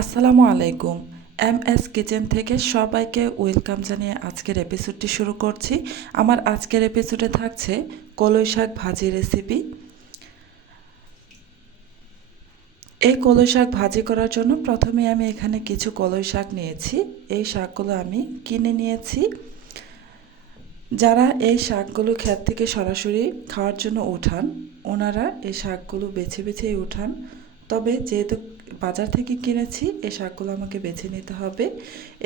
আসসালামু আলাইকুম। MS kitchen থেকে সবাইকে ওয়েলকাম জানিয়ে আজকের এপিসোডটি শুরু করছি। আমার আজকের এপিসোডে থাকছে কলই শাক ভাজি রেসিপি। এই কলই শাক ভাজি করার জন্য প্রথমে আমি এখানে কিছু কলই শাক নিয়েছি। এই শাকগুলো আমি কিনে নিয়েছি। যারা এই শাকগুলো ক্ষেত থেকে সরাসরি খাওয়ার জন্য উঠান, ওনারা এই শাকগুলো বেছে বেছেই উঠান। তবে যেহেতু বাজার থেকে কিনেছি, এই শাকগুলো আমাকে বেছে নিতে হবে।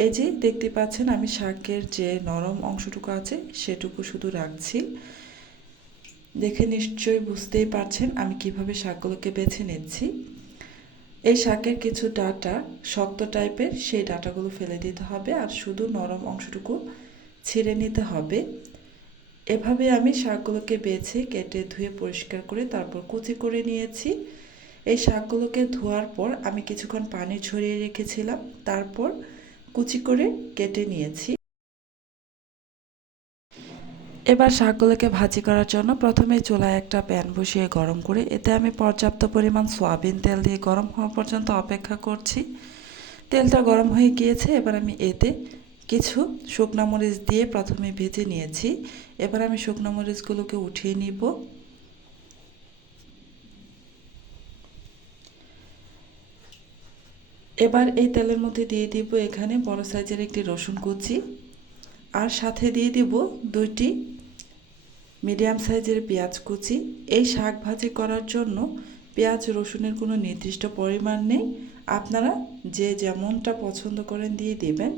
এই যে দেখতে পাচ্ছেন, আমি শাকের যে নরম অংশটুকু আছে সেটুকু শুধু রাখছি। দেখে নিশ্চয়ই বুঝতেই পারছেন আমি কিভাবে শাকগুলোকে বেছে নিচ্ছি। এই শাকের কিছু ডাঁটা শক্ত টাইপের, সেই ডাঁটাগুলো ফেলে দিতে হবে আর শুধু নরম অংশটুকু ছিঁড়ে নিতে হবে। এভাবে আমি শাকগুলোকে বেছে কেটে ধুয়ে পরিষ্কার করে তারপর কুচি করে নিয়েছি। এই শাকগুলোকে ধোয়ার পর আমি কিছুক্ষণ পানি ঝরিয়ে রেখেছিলাম, তারপর কুচি করে কেটে নিয়েছি। এবার শাকগুলোকে ভাজি করার জন্য প্রথমে চুলায় একটা প্যান বসিয়ে গরম করে এতে আমি পর্যাপ্ত পরিমাণ সয়াবিন তেল দিয়ে গরম হওয়া পর্যন্ত অপেক্ষা করছি। তেলটা গরম হয়ে গিয়েছে, এবার আমি এতে কিছু শুকনো মরিচ দিয়ে প্রথমে ভেজে নিয়েছি। এবার আমি শুকনো মরিচগুলোকে উঠিয়ে নিব। এবার এই তেলের মধ্যে দিয়ে দিব এখানে বড় সাইজের একটি রসুন কুচি, আর সাথে দিয়ে দিব 2টি মিডিয়াম সাইজের পেঁয়াজ কুচি। এই শাক ভাজি করার জন্য পেঁয়াজ রসুনের কোনো নির্দিষ্ট পরিমাণ নেই, আপনারা যে যেমনটা পছন্দ করেন দিয়ে দেবেন।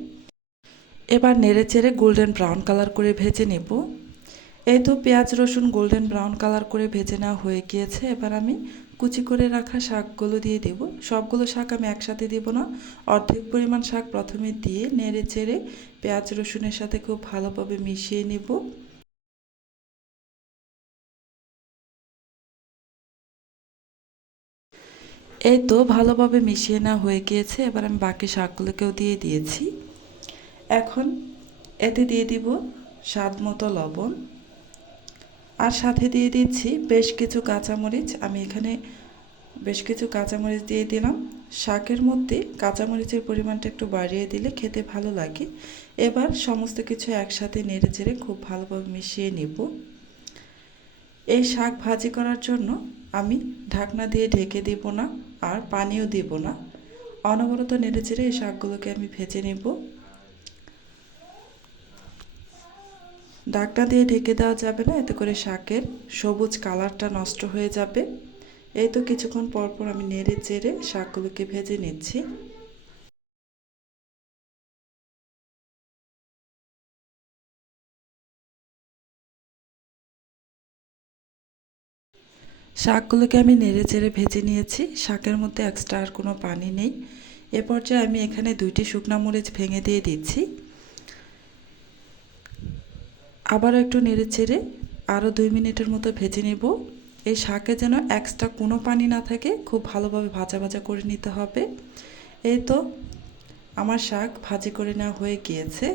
এবার নেড়েচেড়ে গোল্ডেন ব্রাউন কালার করে ভেজে নেব। এই তো পেঁয়াজ রসুন গোল্ডেন ব্রাউন কালার করে ভেজে নেওয়া হয়ে গিয়েছে। এবার আমি কুচি করে রাখা শাকগুলো দিয়ে দেব। সবগুলো শাক আমি একসাথে দেব না, অর্ধেক পরিমাণ শাক প্রথমে দিয়ে নেড়ে চেড়ে পেঁয়াজ রসুনের সাথে খুব ভালোভাবে মিশিয়ে নেব। এই তো ভালোভাবে মিশিয়ে নেওয়া হয়ে গিয়েছে। এবার আমি বাকি শাকগুলোকেও দিয়ে দিয়েছি। এখন এতে দিয়ে দিব স্বাদ মতো লবণ, আর সাথে দিয়ে দিচ্ছি বেশ কিছু কাঁচামরিচ। আমি এখানে বেশ কিছু কাঁচামরিচ দিয়ে দিলাম। শাকের মধ্যে কাঁচামরিচের পরিমাণটা একটু বাড়িয়ে দিলে খেতে ভালো লাগে। এবার সমস্ত কিছু একসাথে নেড়ে চেড়ে খুব ভালোভাবে মিশিয়ে নিব। এই শাক ভাজি করার জন্য আমি ঢাকনা দিয়ে ঢেকে দিব না, আর পানিও দিব না। অনবরত নেড়ে চেড়ে এই শাকগুলোকে আমি ভেজে নেব। ঢাকনা দিয়ে ঢেকে দেওয়া যাবে না, এতে করে শাকের সবুজ কালারটা নষ্ট হয়ে যাবে। এই তো কিছুক্ষণ পর পর আমি নেড়ে চেড়ে শাকগুলোকে ভেজে নিচ্ছি। শাকগুলোকে আমি নেড়ে চেড়ে ভেজে নিয়েছি। শাকের মধ্যে এক্সট্রা আর কোনো পানি নেই। এ পর্যায়ে আমি এখানে 2টি শুকনো মরিচ ভেঙে দিয়ে দিচ্ছি। আবারও একটু নেড়ে চেড়ে আরও 2 মিনিটের মতো ভেজে নেব। এই শাকে যেন এক্সট্রা কোনো পানি না থাকে, খুব ভালোভাবে ভাজা ভাজা করে নিতে হবে। এই তো আমার শাক ভাজি করে নেওয়া হয়ে গিয়েছে।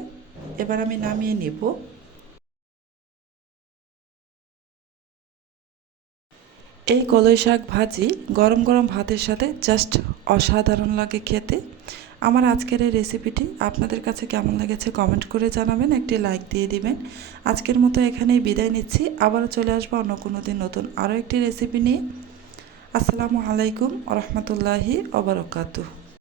এবার আমি নামিয়ে নেব। এই কলই শাক ভাজি গরম গরম ভাতের সাথে জাস্ট অসাধারণ লাগে খেতে। আমার আজকের এই রেসিপিটি আপনাদের কাছে কেমন লেগেছে কমেন্ট করে জানাবেন, একটি লাইক দিয়ে দিবেন। আজকের মতো এখানেই বিদায় নিচ্ছি। আবারও চলে আসবো অন্য কোনো দিন নতুন আরও একটি রেসিপি নিয়ে। আসসালামু আলাইকুম ওয়া রাহমাতুল্লাহি ওয়া বারাকাতুহু।